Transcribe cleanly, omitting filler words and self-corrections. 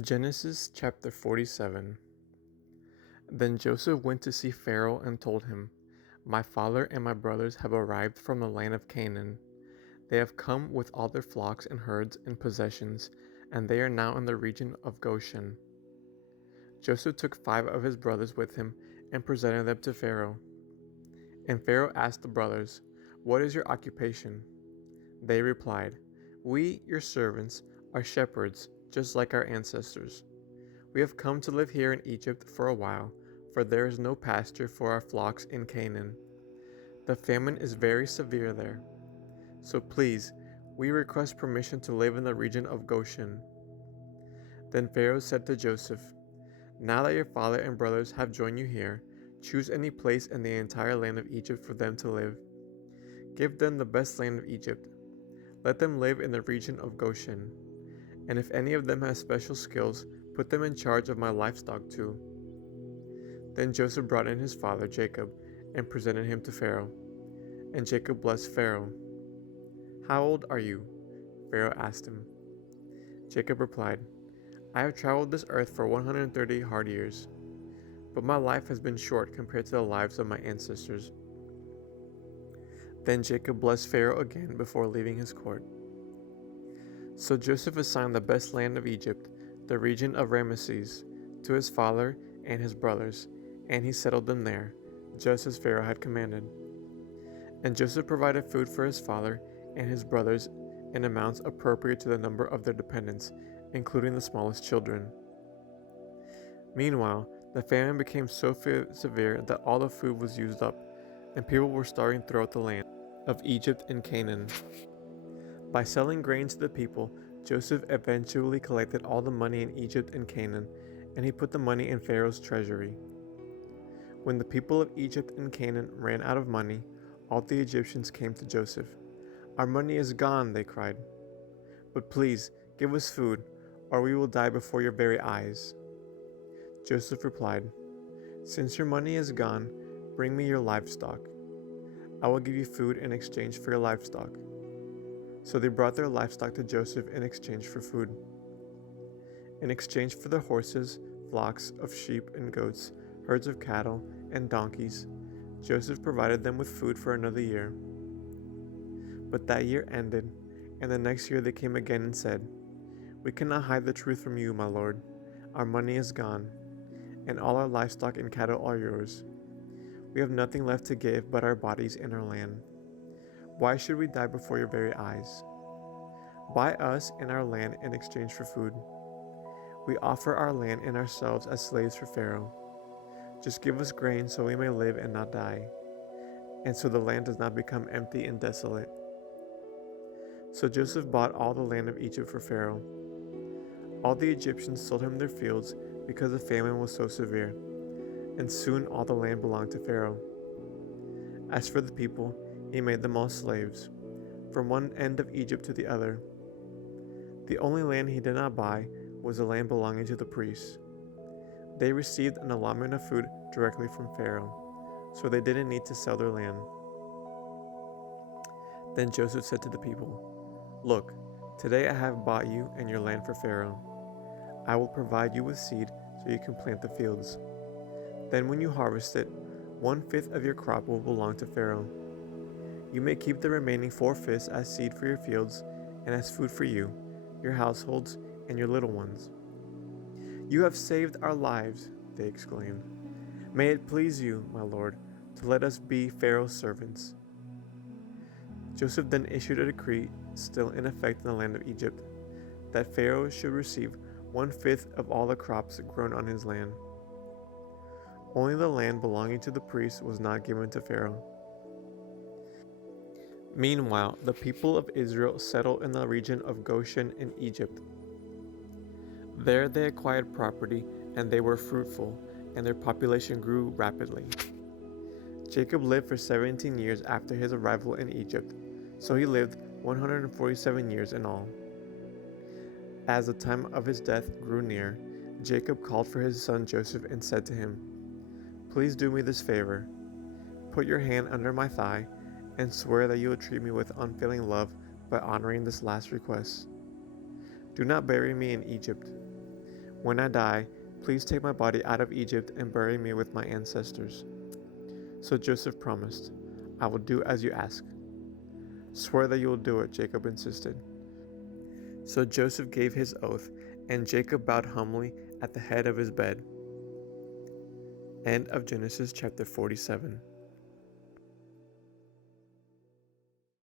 Genesis chapter 47. Then Joseph went to see Pharaoh and told him, "My father and my brothers have arrived from the land of Canaan. They have come with all their flocks and herds and possessions, and they are now in the region of Goshen." Joseph took 5 of his brothers with him and presented them to Pharaoh. And Pharaoh asked the brothers, "What is your occupation?" They replied, "We, your servants, are shepherds, just like our ancestors. We have come to live here in Egypt for a while, for there is no pasture for our flocks in Canaan. The famine is very severe there. So please, we request permission to live in the region of Goshen." Then Pharaoh said to Joseph, "Now that your father and brothers have joined you here, choose any place in the entire land of Egypt for them to live. Give them the best land of Egypt. Let them live in the region of Goshen. And if any of them has special skills, put them in charge of my livestock too." Then Joseph brought in his father Jacob and presented him to Pharaoh. And Jacob blessed Pharaoh. "How old are you?" Pharaoh asked him. Jacob replied, "I have traveled this earth for 130 hard years, but my life has been short compared to the lives of my ancestors." Then Jacob blessed Pharaoh again before leaving his court. So Joseph assigned the best land of Egypt, the region of Ramesses, to his father and his brothers, and he settled them there, just as Pharaoh had commanded. And Joseph provided food for his father and his brothers in amounts appropriate to the number of their dependents, including the smallest children. Meanwhile, the famine became so severe that all the food was used up, and people were starving throughout the land of Egypt and Canaan. By selling grain to the people, Joseph eventually collected all the money in Egypt and Canaan, and he put the money in Pharaoh's treasury. When the people of Egypt and Canaan ran out of money, all the Egyptians came to Joseph. "Our money is gone," they cried. "But please, give us food, or we will die before your very eyes." Joseph replied, "Since your money is gone, bring me your livestock. I will give you food in exchange for your livestock." So they brought their livestock to Joseph in exchange for food. In exchange for their horses, flocks of sheep and goats, herds of cattle, and donkeys, Joseph provided them with food for another year. But that year ended, and the next year they came again and said, "We cannot hide the truth from you, my lord. Our money is gone, and all our livestock and cattle are yours. We have nothing left to give but our bodies and our land. Why should we die before your very eyes? Buy us and our land in exchange for food. We offer our land and ourselves as slaves for Pharaoh. Just give us grain so we may live and not die, and so the land does not become empty and desolate." So Joseph bought all the land of Egypt for Pharaoh. All the Egyptians sold him their fields because the famine was so severe, and soon all the land belonged to Pharaoh. As for the people, he made them all slaves, from one end of Egypt to the other. The only land he did not buy was the land belonging to the priests. They received an allotment of food directly from Pharaoh, so they didn't need to sell their land. Then Joseph said to the people, "Look, today I have bought you and your land for Pharaoh. I will provide you with seed so you can plant the fields. Then when you harvest it, 1/5 of your crop will belong to Pharaoh. You may keep the remaining 4/5 as seed for your fields and as food for you, your households, and your little ones." "You have saved our lives," they exclaimed. "May it please you, my lord, to let us be Pharaoh's servants." Joseph then issued a decree, still in effect in the land of Egypt, that Pharaoh should receive 1/5 of all the crops grown on his land. Only the land belonging to the priests was not given to Pharaoh. Meanwhile, the people of Israel settled in the region of Goshen in Egypt. There they acquired property, and they were fruitful, and their population grew rapidly. Jacob lived for 17 years after his arrival in Egypt, so he lived 147 years in all. As the time of his death grew near, Jacob called for his son Joseph and said to him, "Please do me this favor. Put your hand under my thigh and swear that you will treat me with unfailing love by honoring this last request. Do not bury me in Egypt. When I die, please take my body out of Egypt and bury me with my ancestors." So Joseph promised, "I will do as you ask." "Swear that you will do it," Jacob insisted. So Joseph gave his oath, and Jacob bowed humbly at the head of his bed. End of Genesis chapter 47.